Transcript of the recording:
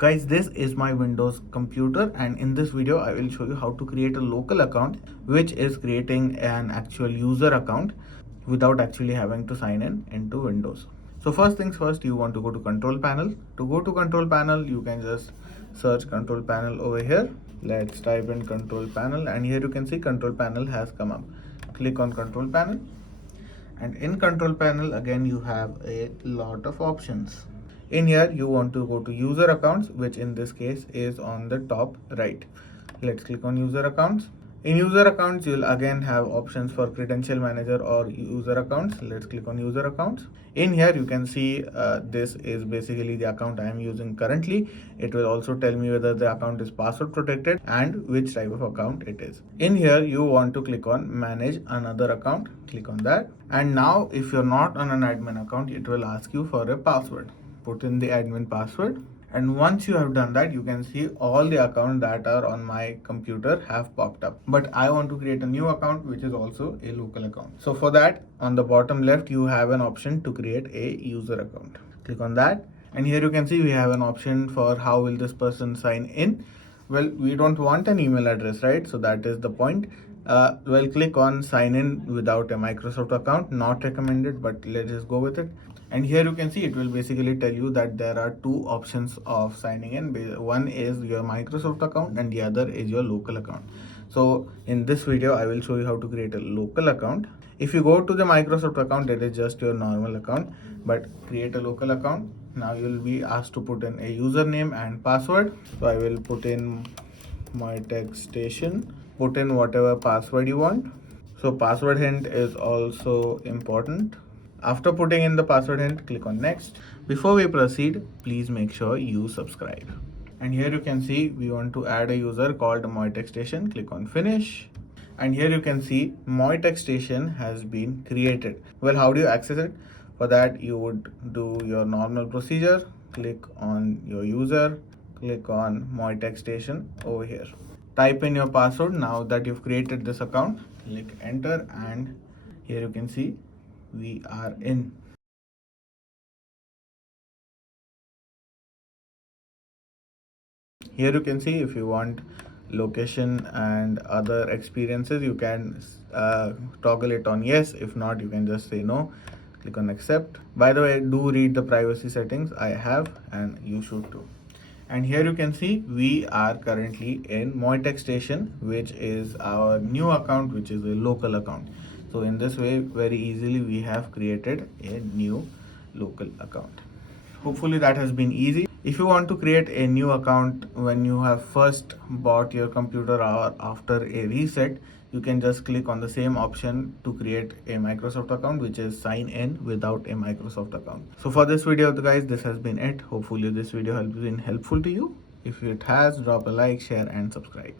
Guys, this is my Windows computer, and in this video I will show you how to create a local account, which is creating an actual user account without actually having to sign in into Windows. So first things first, you want to go to control panel. To go to control panel, you can just search control panel over here. Let's type in control panel, and here you can see control panel has come up. Click on control panel, and in control panel again you have a lot of options. In here you want to go to user accounts, which in this case is on the top right. Let's click on user accounts. In user accounts you'll again have options for credential manager or user accounts. Let's click on user accounts. In here you can see this is basically the account I am using currently. It will also tell me whether the account is password protected and which type of account it is. In here you want to click on manage another account. Click on that, and now if you're not on an admin account, it will ask you for a password. Put in the admin password, and once you have done that, you can see all the accounts that are on my computer have popped up. But I want to create a new account which is also a local account. So for that, on the bottom left you have an option to create a user account. Click on that, and here you can see we have an option for how will this person sign in. Well, we don't want an email address, right? So that is the point. Well, click on sign in without a Microsoft account. Not recommended, but let's just go with it. And here you can see it will basically tell you that there are two options of signing in. One is your Microsoft account and the other is your local account. So in this video I will show you how to create a local account. If you go to the Microsoft account, it is just your normal account, but create a local account. Now you will be asked to put in a username and password. So I will put in my tech station. Put in whatever password you want. So password hint is also important. After putting in the password hint, click on next. Before we proceed, please make sure you subscribe. And here you can see we want to add a user called MoyTechStation. Click on finish. And here you can see MoyTechStation has been created. Well, how do you access it? For that, you would do your normal procedure. Click on your user. Click on MoyTechStation over here. Type in your password. Now that you've created this account, click enter, and here you can see we are in. Here you can see if you want location and other experiences, you can toggle it on yes. If not, you can just say no. Click on accept. By the way, do read the privacy settings. I have, and you should too. And here you can see we are currently in MoyTechStation, which is our new account, which is a local account. So in this way, very easily we have created a new local account. Hopefully that has been easy. If you want to create a new account when you have first bought your computer or after a reset, you can just click on the same option to create a Microsoft account, which is sign in without a Microsoft account. So for this video, guys, this has been it. Hopefully this video has been helpful to you. If it has, drop a like, share and subscribe.